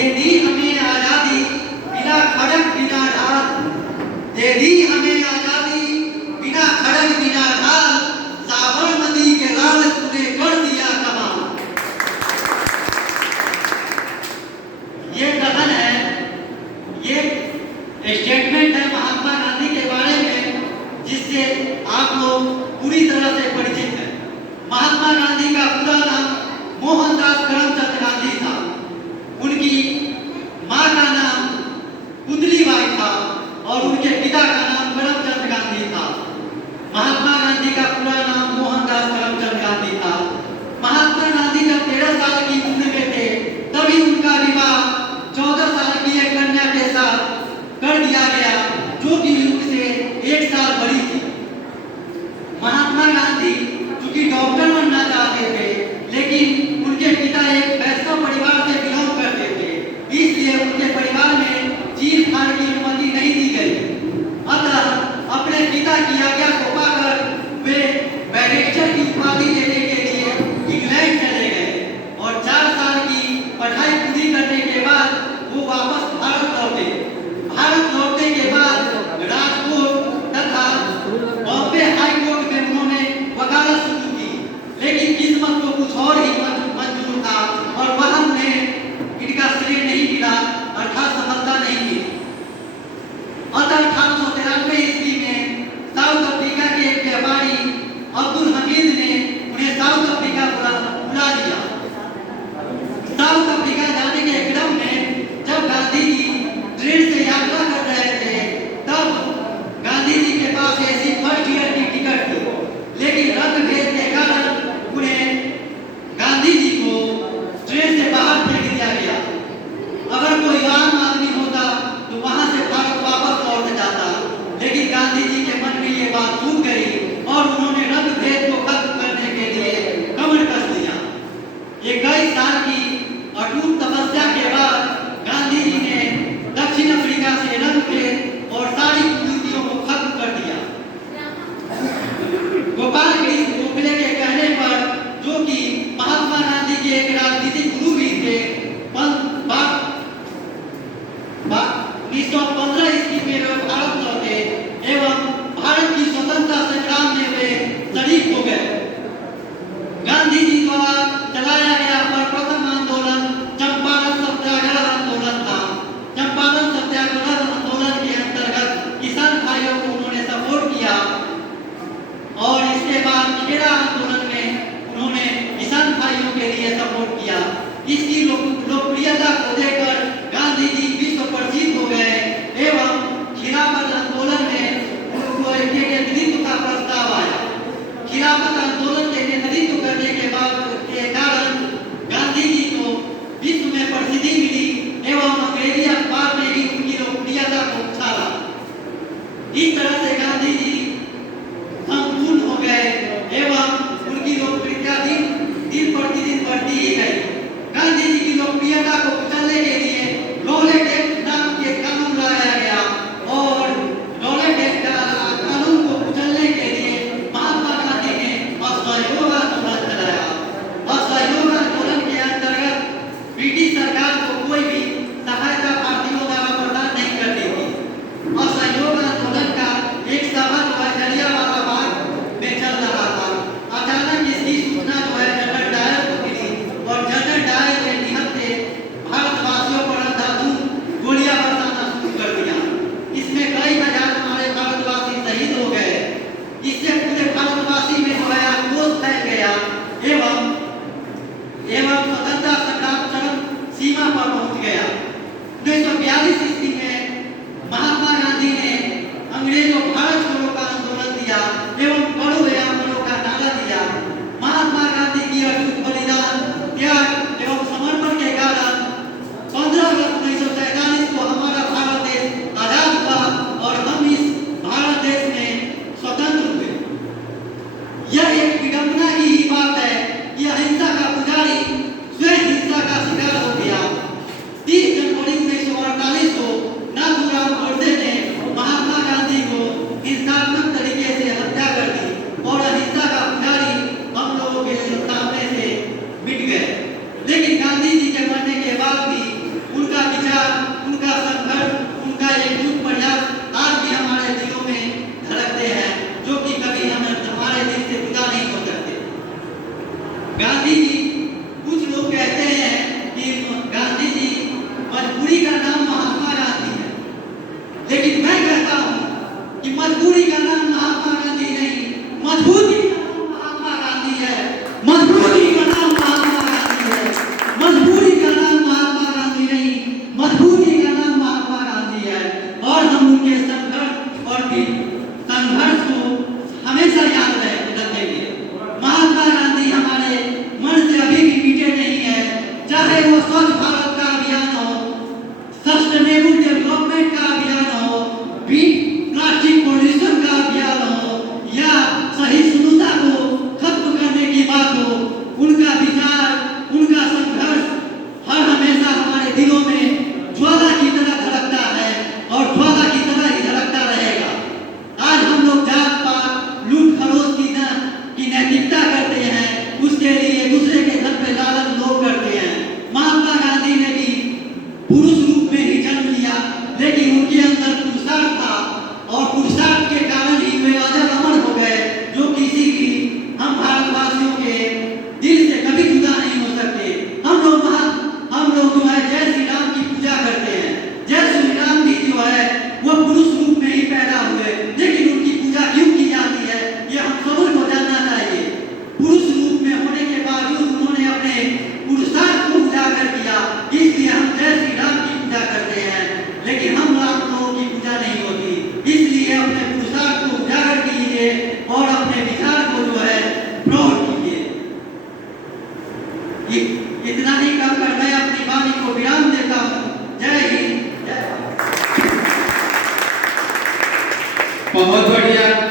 दे दी हमें आजादी बिना खड़ग बिना ढाल, दे दी हमें आजादी बिना खड़ग बिना ढाल, साबरमती के लाल तूने कर दिया कमाल। ये कथन है, ये स्टेटमेंट है महात्मा गांधी के बारे में, जिससे आप लोग पूरी तरह से परिचित हैं। महात्मा गांधी का पूरा नाम मोहनदास करमचंद गांधी था। उनकी मां का नाम पुतलीबाई था और उनके पिता का नाम करमचंद गांधी था। महात्मा गांधी का पूरा नाम मोहनदास करमचंद गांधी था। महात्मा गांधी जब 13 साल की उम्र में थे तभी उनका विवाह 14 साल की एक कन्या के साथ कर दिया गया, जो कि उनसे 1 साल बड़ी थी। महात्मा गांधी चूंकि डॉक्टर बनना चाहते थे, लेकिन उनके पिता एक वैष्णव परिवार से बिलोंग करते थे, इसलिए उनके परिवार में चीर फाड़ की अनुमति नहीं दी गई। अतः अपने पिता की आज्ञा को पाकर वे बैरिस्टर की उपाधि लेने के लिए इंग्लैंड चले गए और 4 साल की पढ़ाई पूरी करने के बाद वो वापस भारत लौटे। भारत लौटने के बाद राजकोट तथा बॉम्बे हाई कोर्ट में उन्होंने वकालत शुरू की, लेकिन किस्मत को कुछ और ही मंजूर था और वहां ने इनका श्रेय नहीं मिला, अर्थात सफलता नहीं मिली। अतः 1893 ईस्वी में साउथ अफ्रीका के एक व्यापारी अब्दुल हमीद ने उन्हें साउथ अफ्रीका बुला लिया। साउथ अफ्रीका जाने के क्रम में जब गांधी जी ट्रेन से यात्रा कर रहे थे, तब गांधी जी के पास ऐसी फर्स्ट ईयर की टिकट थी, लेकिन रंगभेद के कारण उन्हें गांधी जी को ट्रेन से बाहर फेंक दिया गया। अगर कोई आम आदमी होता तो वहां से भारत वापस लौट जाता, लेकिन गांधी जी के मन में ये बात टूट गई और उन्होंने रंगभेद को खत्म करने के लिए कमर कस दिया। 21 साल की अटूट तपस्या के बाद गांधी जी ने दक्षिण अफ्रीका से रंगभेद और सारी कुरीतियों को खत्म कर दिया। गोपाल कृष्ण गोखले के कहने पर, जो कि महात्मा गांधी के एक राजनीतिक गुरु भी थे, 1915 ईस्वी में वे भारत लौटे एवं भारत की स्वतंत्रता संग्राम में वे शरीक हो गए। गांधी जी द्वारा चलाया गया प्रथम आंदोलन चंपारण सत्याग्रह आंदोलन था। चंपारण सत्याग्रह आंदोलन के अंतर्गत किसान भाइयों को उन्होंने सपोर्ट किया और इसके बाद खेड़ा आंदोलन में उन्होंने किसान भाइयों के लिए सपोर्ट किया। इसकी लोकप्रियता को देखकर गांधी जी विश्व प्रसिद्ध हो गए एवं खिलाफत आंदोलन में उनको एक नेतृत्व का प्रस्ताव आया। खिलाफत आंदोलन के नेतृत्व करने के कारण गांधी जी को विश्व में प्रसिद्धि मिली एवं अंग्रेजी अखबार में भी उनकी लोकप्रियता को उछाला। इस तरह से गांधी जी संपूर्ण हो गए एवं उनकी लोकप्रियता दिन प्रतिदिन बढ़ती ही गई। गांधी जी की लोकप्रियता को कुचलने के लिए रॉलेट एक्ट नाम के कानून लाया गया और रॉलेट एक्ट कानून को कुचलने के लिए महात्मा गांधी ने असहयोग आंदोलन चलाया। असहयोग आंदोलन के अंतर्गत ब्रिटिश सरकार को कोई भी सहायता भारतीयों द्वारा प्रदान नहीं करती थी। असहयोग आंदोलन का एक सभा जो है जलियांवाला बाग में चल रहा था। अचानक इसकी सूचना जो है जनरल डायर को मिली और जनरल डायर ने निहत्थे भारतवासियों पर अंधाधुंध गोलियां बरसाना शुरू कर दिया। इसमें कई हजार हमारे भारतवासी शहीद हो गए। इससे पूरे भारतवासी में जो है आक्रोश फैल गया एवं स्वतंत्रता संग्राम चरम सीमा पर पहुंच गया। 1942 ईस्वी में महात्मा गांधी ने अंग्रेजों भारत छोड़ो का आंदोलन दिया एवं करो या मरो का नारा दिया। महात्मा गांधी की अटूट बलिदान, त्याग एवं समर्पण के कारण 15 अगस्त 1947 को हमारा भारत देश आजाद हुआ और हम इस भारत देश में स्वतंत्र हुए। यह एक विडंबना की ही बात है कि अहिंसा का पुजारी स्वयं हिंसा का शिकार हो गया। 30 जनवरी 1948 को नाथूराम गोडसे ने महात्मा गांधी को हिंसात्मक तरीके से हत्या कर दी और अहिंसा का पुजारी हम लोगों के सामने से मिट गए। लेकिन गांधी जी के मरने के बाद भी उनका इतना ही कहकर मैं अपनी वाणी को विराम देता हूँ। जय हिंद, जय भारत। बहुत बढ़िया।